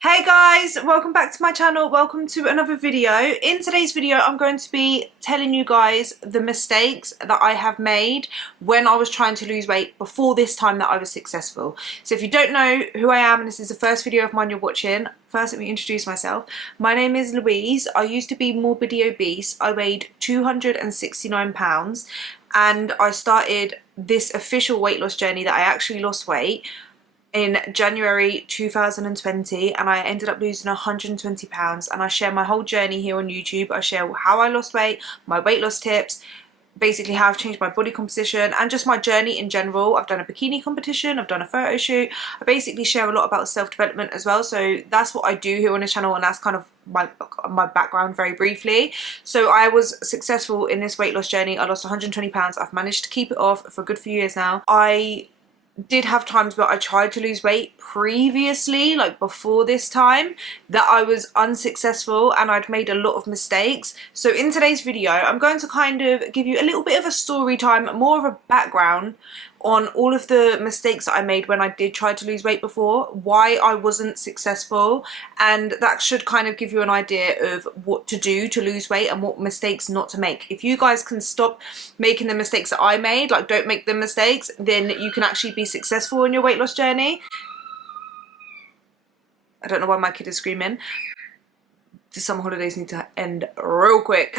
Hey guys, welcome back to my channel. Welcome to another video. In today's video, I'm going to be telling you guys the mistakes that I have made when I was trying to lose weight before this time that I was successful. So if you don't know who I am and this is the first video of mine you're watching, first let me introduce myself. My name is Louise. I used to be morbidly obese. I weighed 269 pounds and I started this official weight loss journey that I actually lost weight in January 2020, and I ended up losing 120 pounds, and I share my whole journey here on YouTube. I share how I lost weight, my weight loss tips, basically how I've changed my body composition and just my journey in general. I've done a bikini competition, I've done a photo shoot. I basically share a lot about self-development as well, so that's what I do here on the channel, and that's kind of my background very briefly. So I was successful in this weight loss journey. I lost 120 pounds. I've managed to keep it off for a good few years now. I did have times where I tried to lose weight previously, like before this time, that I was unsuccessful and I'd made a lot of mistakes. So in today's video, I'm going to kind of give you a little bit of a story time, more of a background on all of the mistakes that I made when I did try to lose weight before, why I wasn't successful, and that should kind of give you an idea of what to do to lose weight and what mistakes not to make. If you guys can stop making the mistakes that I made, like don't make the mistakes, then you can actually be successful in your weight loss journey. I don't know why my kid is screaming. The summer holidays need to end real quick.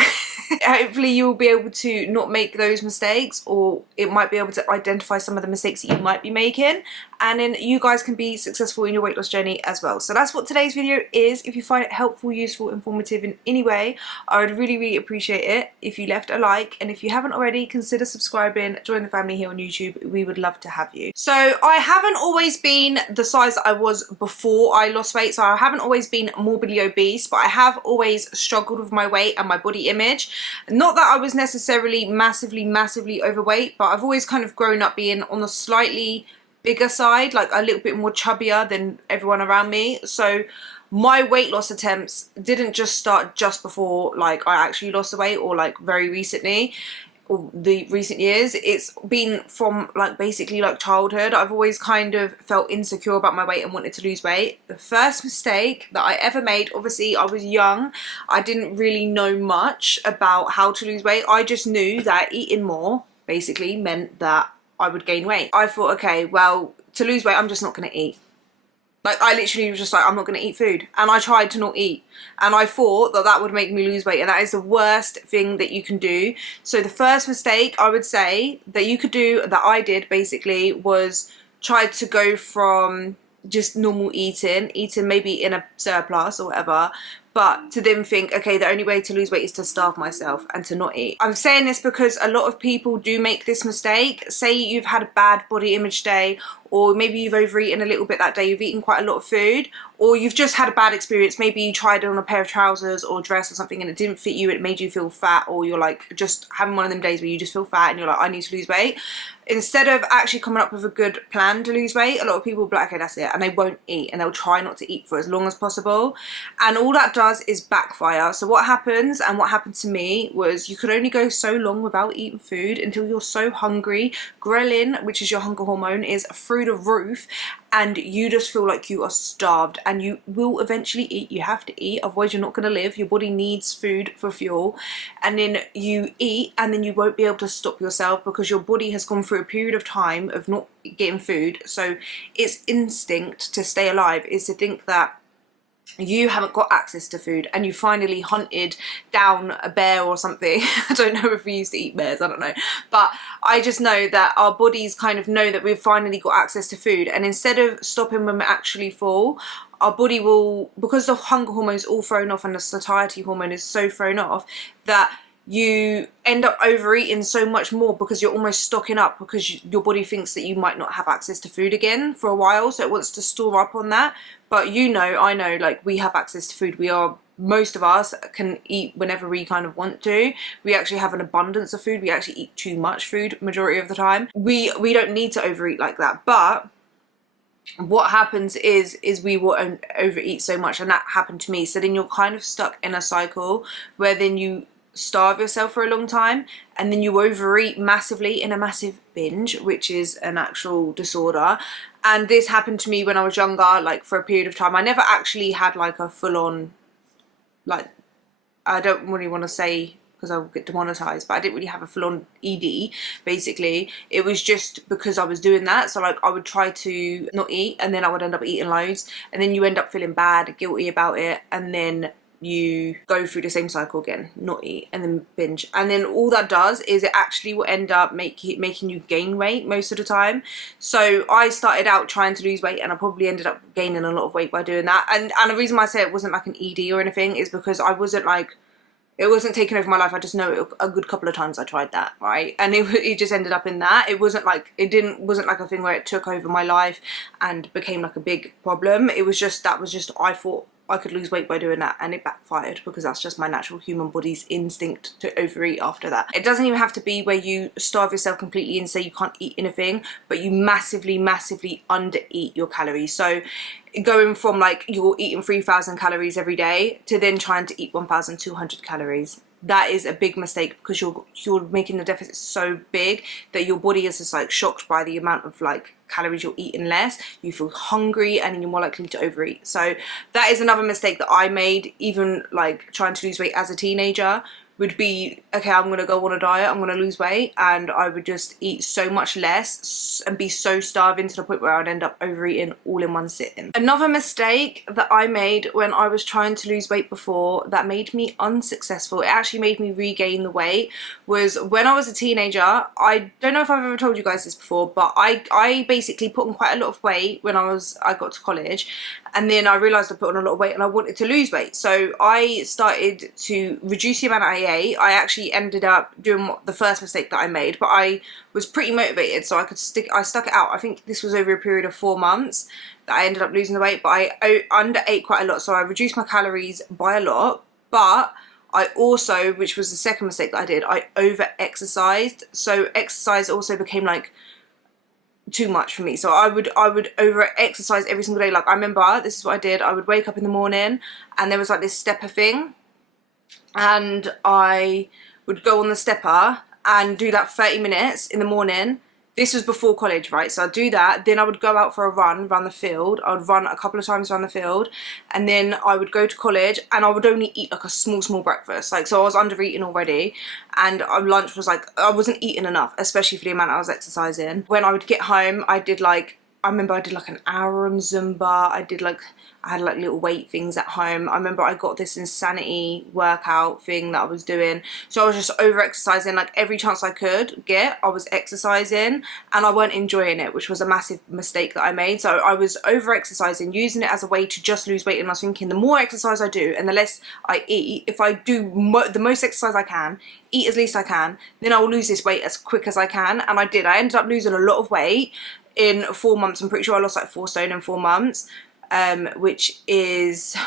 Hopefully you will be able to not make those mistakes, or it might be able to identify some of the mistakes that you might be making, and then you guys can be successful in your weight loss journey as well. So that's what today's video is. If you find it helpful, useful, informative in any way, I would really appreciate it if you left a like, and if you haven't already, consider subscribing, join the family here on YouTube. We would love to have you. So I haven't always been the size that I was before I lost weight, so I haven't always been morbidly obese, but I have always struggled with my weight and my body image. Not that I was necessarily massively overweight, but I've always kind of grown up being on the slightly bigger side, like a little bit more chubbier than everyone around me. So my weight loss attempts didn't just start just before like I actually lost the weight, or like very recently, or the recent years. It's been from like basically like childhood. I've always kind of felt insecure about my weight and wanted to lose weight. The first mistake that I ever made, obviously I was young, I didn't really know much about how to lose weight. I just knew that eating more basically meant that I would gain weight. I thought, okay, well, to lose weight I'm just not going to eat. Like, I literally was just like, I'm not going to eat food. And I tried to not eat. And I thought that that would make me lose weight. And that is the worst thing that you can do. So the first mistake I would say that you could do, that I did basically, was try to go from just normal eating maybe in a surplus or whatever, but to then think, okay, the only way to lose weight is to starve myself and to not eat. I'm saying this because a lot of people do make this mistake. Say you've had a bad body image day, or maybe you've overeaten a little bit that day, you've eaten quite a lot of food, or you've just had a bad experience. Maybe you tried on a pair of trousers or a dress or something and it didn't fit you, it made you feel fat, or you're like just having one of them days where you just feel fat and you're like, I need to lose weight. Instead of actually coming up with a good plan to lose weight, a lot of people will be like, okay, that's it, and they won't eat, and they'll try not to eat for as long as possible, and all that does is backfire. So what happens, and what happened to me, was you could only go so long without eating food until you're so hungry. Ghrelin, which is your hunger hormone, is through the roof, and you just feel like you are starved, and you will eventually eat. You have to eat, otherwise you're not going to live. Your body needs food for fuel, and then you eat, and then you won't be able to stop yourself because your body has gone through a period of time of not getting food. So its instinct to stay alive is to think that you haven't got access to food, and you finally hunted down a bear or something. I don't know if we used to eat bears, I don't know, but I just know that our bodies kind of know that we've finally got access to food, and instead of stopping when we're actually full, our body will, because the hunger hormone is all thrown off and the satiety hormone is so thrown off, that you end up overeating so much more because you're almost stocking up, because your body thinks that you might not have access to food again for a while, so it wants to store up on that. But you know, I know, like, we have access to food. Most of us can eat whenever we kind of want to. We actually have an abundance of food. We actually eat too much food majority of the time. We don't need to overeat like that. But what happens is we will overeat so much, and that happened to me. So then you're kind of stuck in a cycle where then you starve yourself for a long time and then you overeat massively in a massive binge, which is an actual disorder. And this happened to me when I was younger, like for a period of time. I never actually had like a full-on, like, I don't really want to say because I will get demonetized, but I didn't really have a full-on ED, basically. It was just because I was doing that. So like I would try to not eat and then I would end up eating loads, and then you end up feeling bad, guilty about it, and then you go through the same cycle again, not eat and then binge, and then all that does is it actually will end up making you gain weight most of the time. So I started out trying to lose weight and I probably ended up gaining a lot of weight by doing that. And the reason why I say it wasn't like an ED or anything is because I wasn't like, it wasn't taking over my life. I just know it, a good couple of times I tried that, right? And it just ended up in that. It wasn't like, wasn't like a thing where it took over my life and became like a big problem. It was just, that was just, I thought I could lose weight by doing that, and it backfired because that's just my natural human body's instinct to overeat after that. It doesn't even have to be where you starve yourself completely and say you can't eat anything, but you massively undereat your calories. So going from like you're eating 3,000 calories every day to then trying to eat 1,200 calories. That is a big mistake because you're making the deficit so big that your body is just like shocked by the amount of like calories you're eating less. You feel hungry and you're more likely to overeat. So that is another mistake that I made, even like trying to lose weight as a teenager, would be, okay, I'm gonna go on a diet, I'm gonna lose weight, and I would just eat so much less and be so starving to the point where I'd end up overeating all in one sitting. Another mistake that I made when I was trying to lose weight before that made me unsuccessful, it actually made me regain the weight, was when I was a teenager. I don't know if I've ever told you guys this before, but I basically put on quite a lot of weight when I got to college, and then I realised I put on a lot of weight and I wanted to lose weight. So I started to reduce the amount I ate. I actually ended up doing the first mistake that I made, but I was pretty motivated, so I stuck it out. I think this was over a period of 4 months that I ended up losing the weight, but I under ate quite a lot. So I reduced my calories by a lot, but I also, which was the second mistake that I did, I over exercised. So exercise also became like too much for me. So I would over exercise every single day. Like I remember, this is what I did. I would wake up in the morning and there was like this stepper thing, and I would go on the stepper and do that 30 minutes in the morning. This was before college, right? So I'd do that, then I would go out for a run around the field. I would run a couple of times around the field, and then I would go to college and I would only eat like a small breakfast. Like, so I was under eating already, and lunch was like, I wasn't eating enough, especially for the amount I was exercising. When I would get home, I remember I did like an hour on Zumba. I had like little weight things at home. I remember I got this insanity workout thing that I was doing. So I was just over exercising, like every chance I could get, I was exercising, and I weren't enjoying it, which was a massive mistake that I made. So I was over exercising, using it as a way to just lose weight, and I was thinking the more exercise I do and the less I eat, if I do the most exercise I can, eat as least I can, then I will lose this weight as quick as I can. And I did. I ended up losing a lot of weight in 4 months. I'm pretty sure I lost like 4 stone in 4 months. Which is,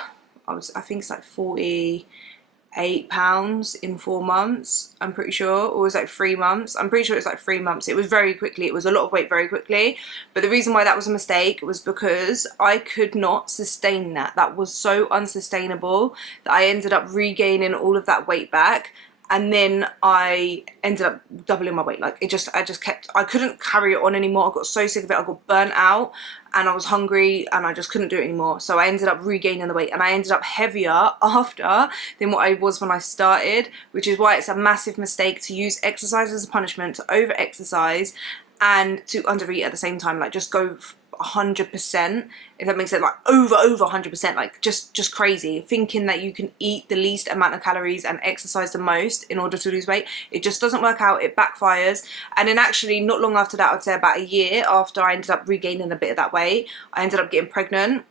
I think it's like 48 pounds in 4 months, I'm pretty sure, or it was like 3 months. I'm pretty sure it's like 3 months. It was very quickly. It was a lot of weight very quickly. But the reason why that was a mistake was because I could not sustain that. That was so unsustainable that I ended up regaining all of that weight back. And then I ended up doubling my weight. Like I couldn't carry it on anymore. I got so sick of it. I got burnt out and I was hungry and I just couldn't do it anymore. So I ended up regaining the weight, and I ended up heavier after than what I was when I started, which is why it's a massive mistake to use exercise as a punishment, to over exercise and to undereat at the same time. Like just go 100%, if that makes sense, like over 100%, like just crazy, thinking that you can eat the least amount of calories and exercise the most in order to lose weight. It just doesn't work out. It backfires. And then actually not long after that, I'd say about a year after I ended up regaining a bit of that weight, I ended up getting pregnant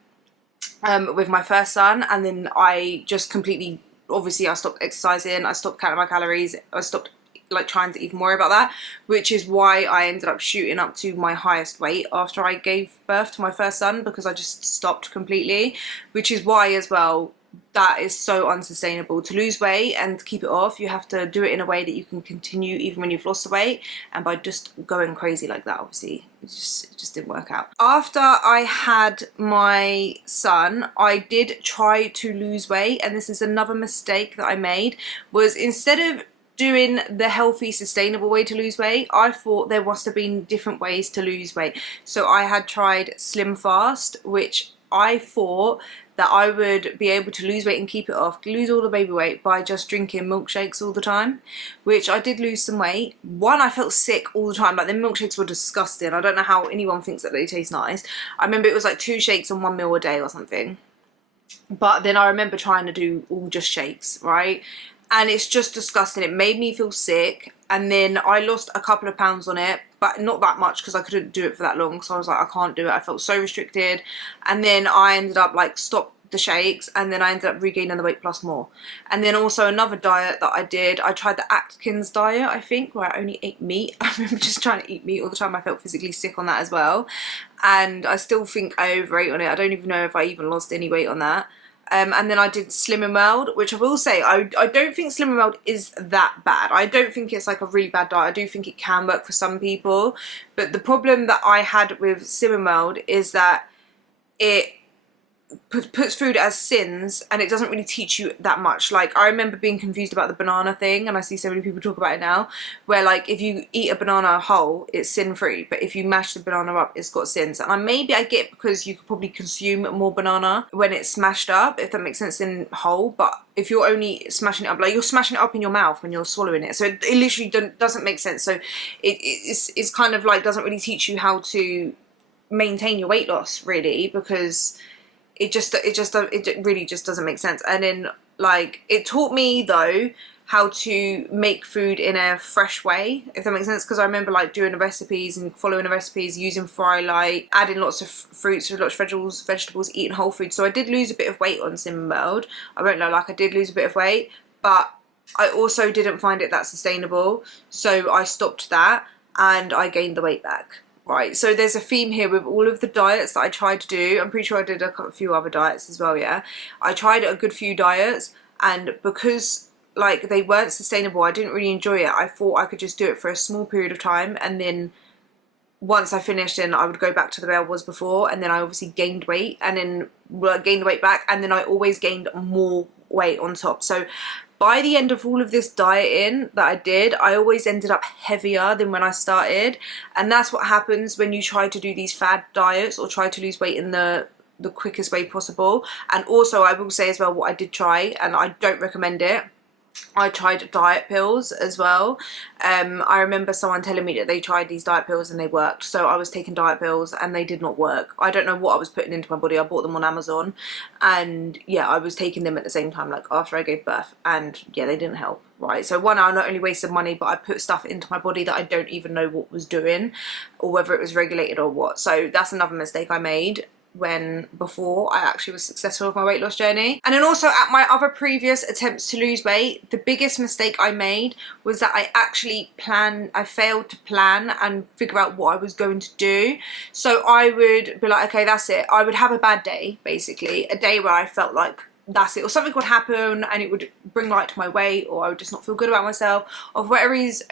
with my first son. And then I just completely, obviously I stopped exercising, I stopped counting my calories, I stopped like trying to even worry about that, which is why I ended up shooting up to my highest weight after I gave birth to my first son, because I just stopped completely. Which is why as well, that is so unsustainable. To lose weight and to keep it off, you have to do it in a way that you can continue even when you've lost the weight, and by just going crazy like that, obviously it just didn't work out. After I had my son, I did try to lose weight, and this is another mistake that I made, was instead of doing the healthy, sustainable way to lose weight, I thought there must have been different ways to lose weight. So I had tried Slim Fast, which I thought that I would be able to lose weight and keep it off, lose all the baby weight by just drinking milkshakes all the time, which I did lose some weight. One, I felt sick all the time. Like, the milkshakes were disgusting. I don't know how anyone thinks that they taste nice. I remember it was like 2 shakes and 1 meal a day or something. But then I remember trying to do all just shakes, right? And it's just disgusting. It made me feel sick. And then I lost a couple of pounds on it, but not that much because I couldn't do it for that long. So I was like, I can't do it. I felt so restricted. And then I ended up like stopped the shakes, and then I ended up regaining the weight plus more. And then also another diet that I did, I tried the Atkins diet, I think, where I only ate meat. I remember just trying to eat meat all the time. I felt physically sick on that as well. And I still think I overate on it. I don't even know if I even lost any weight on that. And then I did Slim and Meld, which I will say, I don't think Slim and Meld is that bad. I don't think it's like a really bad diet. I do think it can work for some people. But the problem that I had with Slim and Meld is that it puts food as sins, and it doesn't really teach you that much. Like, I remember being confused about the banana thing, and I see so many people talk about it now, where like if you eat a banana whole, it's sin free, but if you mash the banana up, it's got sins. And maybe I get it because you could probably consume more banana when it's smashed up, if that makes sense, in whole. But if you're only smashing it up, like, you're smashing it up in your mouth when you're swallowing it, so it literally doesn't make sense. So it's kind of like doesn't really teach you how to maintain your weight loss, really, because it really just doesn't make sense. And then, like, it taught me though how to make food in a fresh way, if that makes sense, because I remember like doing the recipes and following the recipes, using fry light, adding lots of fruits, lots of vegetables, eating whole food. So I did lose a bit of weight on Slim World. I won't lie, like, I did lose a bit of weight, but I also didn't find it that sustainable, so I stopped that and I gained the weight back. Right, so there's a theme here with all of the diets that I tried to do. I'm pretty sure I did a few other diets as well, yeah. I tried a good few diets, and because like they weren't sustainable, I didn't really enjoy it. I thought I could just do it for a small period of time, and then once I finished, then I would go back to the way I was before, and then I obviously gained weight, and then gained the weight back, and then I always gained more weight on top. So by the end of all of this dieting that I did, I always ended up heavier than when I started. And that's what happens when you try to do these fad diets or try to lose weight in the quickest way possible. And also, I will say as well, what I did try, and I don't recommend it, I tried diet pills as well. I remember someone telling me that they tried these diet pills and they worked. So I was taking diet pills and they did not work. I don't know what I was putting into my body. I bought them on Amazon, and yeah, I was taking them at the same time, like after I gave birth, and yeah, they didn't help. Right, so one, I not only wasted money, but I put stuff into my body that I don't even know what was doing, or whether it was regulated or what. So that's another mistake I made before I actually was successful with my weight loss journey. And then also at my other previous attempts to lose weight, the biggest mistake I made was that I failed to plan and figure out what I was going to do. So I would be like, okay, that's it. I would have a bad day, basically, a day where I felt like that's it, or something would happen and it would bring light to my weight, or I would just not feel good about myself, or for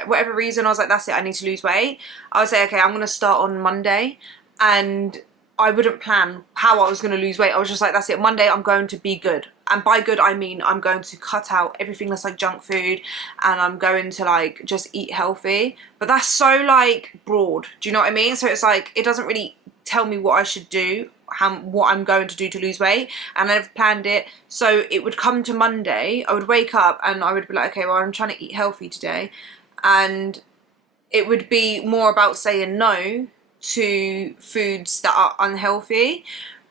whatever reason I was like, that's it, I need to lose weight. I would say, okay, I'm going to start on Monday, and I wouldn't plan how I was going to lose weight. I was just like, that's it, Monday I'm going to be good. And by good, I mean I'm going to cut out everything that's like junk food, and I'm going to like just eat healthy. But that's so like broad, do you know what I mean? So it's like, it doesn't really tell me what I should do, what I'm going to do to lose weight, and I've planned it. So it would come to Monday, I would wake up and I would be like, okay, well, I'm trying to eat healthy today. And it would be more about saying no to foods that are unhealthy,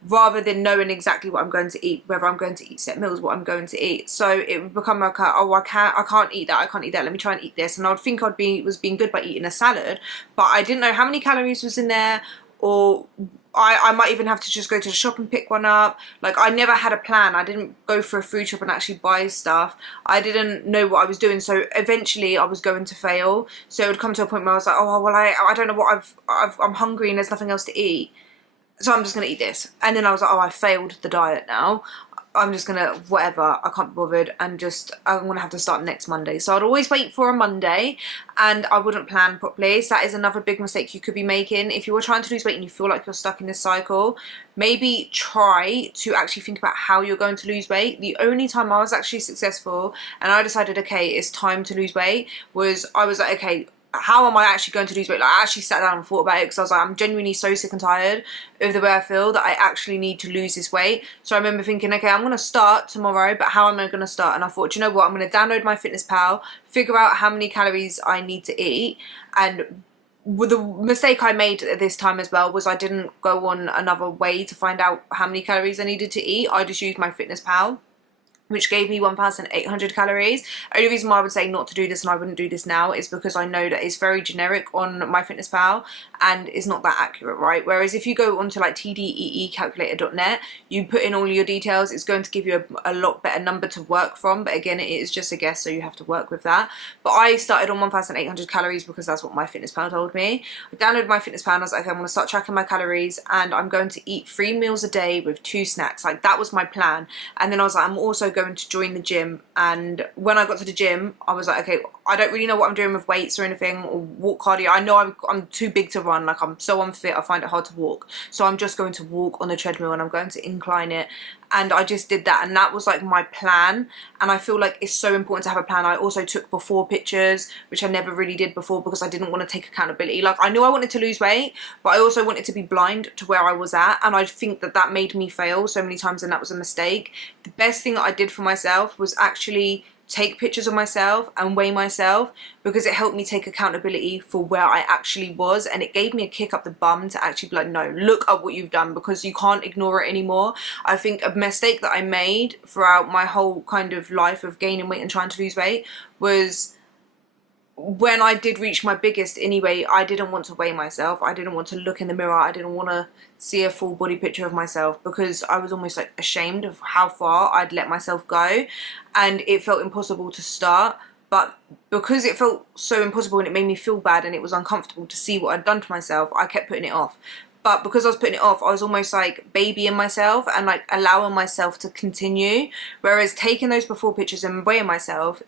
rather than knowing exactly what I'm going to eat, whether I'm going to eat set meals, what I'm going to eat. So it would become like, oh, I can't eat that, let me try and eat this. And I would think was being good by eating a salad, but I didn't know how many calories was in there, or I might even have to just go to the shop and pick one up. Like, I never had a plan. I didn't go for a food shop and actually buy stuff. I didn't know what I was doing. So eventually I was going to fail. So it would come to a point where I was like, oh, well, I don't know what I'm hungry and there's nothing else to eat, so I'm just going to eat this. And then I was like, oh, I failed the diet now. I'm just gonna, whatever, I can't be bothered, and I'm gonna have to start next Monday. So I'd always wait for a Monday, and I wouldn't plan properly. So that is another big mistake you could be making. If you were trying to lose weight and you feel like you're stuck in this cycle, maybe try to actually think about how you're going to lose weight. The only time I was actually successful and I decided, okay, it's time to lose weight, was I was like, okay, how am I actually going to lose weight? Like, I actually sat down and thought about it, because I was like, I'm genuinely so sick and tired of the way I feel that I actually need to lose this weight. So I remember thinking, okay, I'm going to start tomorrow, but how am I going to start? And I thought, you know what, I'm going to download my Fitness Pal, figure out how many calories I need to eat. And the mistake I made at this time as well was I didn't go on another way to find out how many calories I needed to eat. I just used my Fitness Pal, which gave me 1,800 calories. Only reason why I would say not to do this and I wouldn't do this now is because I know that it's very generic on MyFitnessPal and it's not that accurate, right? Whereas if you go onto like tdeecalculator.net, you put in all your details, it's going to give you a lot better number to work from. But again, it is just a guess, so you have to work with that. But I started on 1,800 calories because that's what MyFitnessPal told me. I downloaded MyFitnessPal and I was like, okay, I'm going to start tracking my calories and I'm going to eat 3 meals a day with 2 snacks. Like, that was my plan. And then I was like, I'm also going to join the gym. And when I got to the gym, I was like, okay, I don't really know what I'm doing with weights or anything, or walk cardio. I know I'm too big to run. Like, I'm so unfit, I find it hard to walk. So I'm just going to walk on the treadmill and I'm going to incline it. And I just did that, and that was like my plan. And I feel like it's so important to have a plan. I also took before pictures, which I never really did before because I didn't want to take accountability. Like, I knew I wanted to lose weight, but I also wanted to be blind to where I was at, and I think that that made me fail so many times, and that was a mistake. The best thing that I did for myself was actually take pictures of myself and weigh myself, because it helped me take accountability for where I actually was, and it gave me a kick up the bum to actually be like, no, look at what you've done, because you can't ignore it anymore. I think a mistake that I made throughout my whole kind of life of gaining weight and trying to lose weight was when I did reach my biggest anyway, I didn't want to weigh myself. I didn't want to look in the mirror. I didn't want to see a full body picture of myself, because I was almost like ashamed of how far I'd let myself go, and it felt impossible to start. But because it felt so impossible and it made me feel bad and it was uncomfortable to see what I'd done to myself, I kept putting it off. But because I was putting it off, I was almost like babying myself and like allowing myself to continue. Whereas taking those before pictures and weighing myself,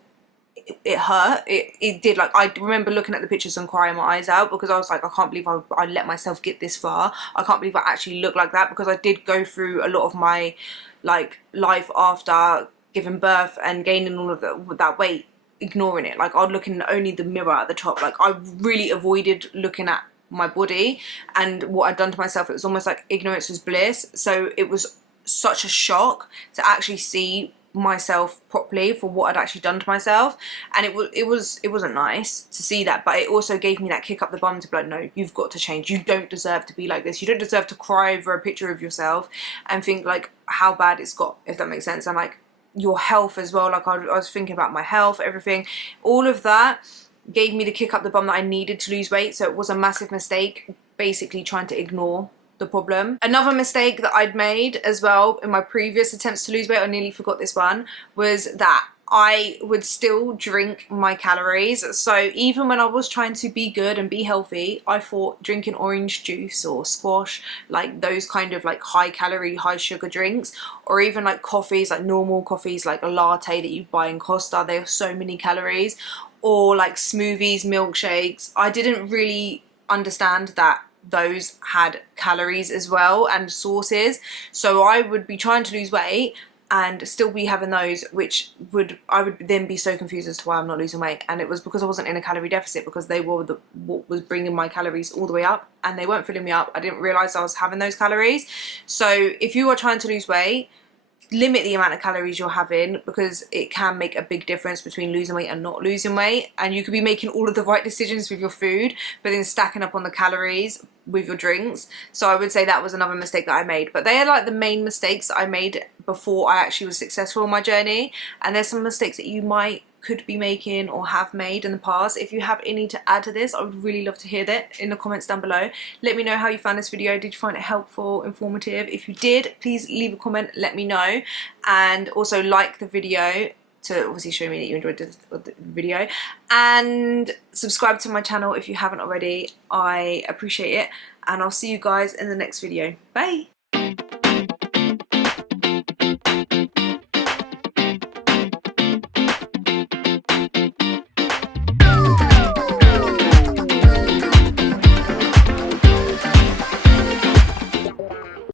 it hurt. It did. Like, I remember looking at the pictures and crying my eyes out, because I was like, I can't believe I let myself get this far. I can't believe I actually look like that, because I did go through a lot of my like life after giving birth and gaining all of that weight, ignoring it. Like, I'd look in only the mirror at the top. Like, I really avoided looking at my body and what I'd done to myself. It was almost like ignorance was bliss. So it was such a shock to actually see myself properly for what I'd actually done to myself, and it wasn't nice to see that, but it also gave me that kick up the bum to be like, no, you've got to change. You don't deserve to be like this. You don't deserve to cry over a picture of yourself and think like how bad it's got, if that makes sense. And like your health as well, like I was thinking about my health, everything, all of that gave me the kick up the bum that I needed to lose weight. So it was a massive mistake, basically trying to ignore the problem. Another mistake that I'd made as well in my previous attempts to lose weight, I nearly forgot this one, was that I would still drink my calories. So even when I was trying to be good and be healthy, I thought drinking orange juice or squash, like those kind of like high calorie, high sugar drinks, or even like coffees, like normal coffees, like a latte that you buy in Costa, they have so many calories, or like smoothies, milkshakes. I didn't really understand that those had calories as well and sauces. So I would be trying to lose weight and still be having those, which I would then be so confused as to why I'm not losing weight. And it was because I wasn't in a calorie deficit, because they were what was bringing my calories all the way up, and they weren't filling me up. I didn't realize I was having those calories. So if you are trying to lose weight, limit the amount of calories you're having, because it can make a big difference between losing weight and not losing weight. And you could be making all of the right decisions with your food, but then stacking up on the calories with your drinks. So I would say that was another mistake that I made. But they are like the main mistakes that I made before I actually was successful on my journey. And there's some mistakes that you could be making or have made in the past. If you have any to add to this, I would really love to hear that in the comments down below. Let me know how you found this video. Did you find it helpful, informative? If you did, please leave a comment, let me know, and also like the video to obviously show me that you enjoyed the video, and subscribe to my channel if you haven't already. I appreciate it, and I'll see you guys in the next video. Bye.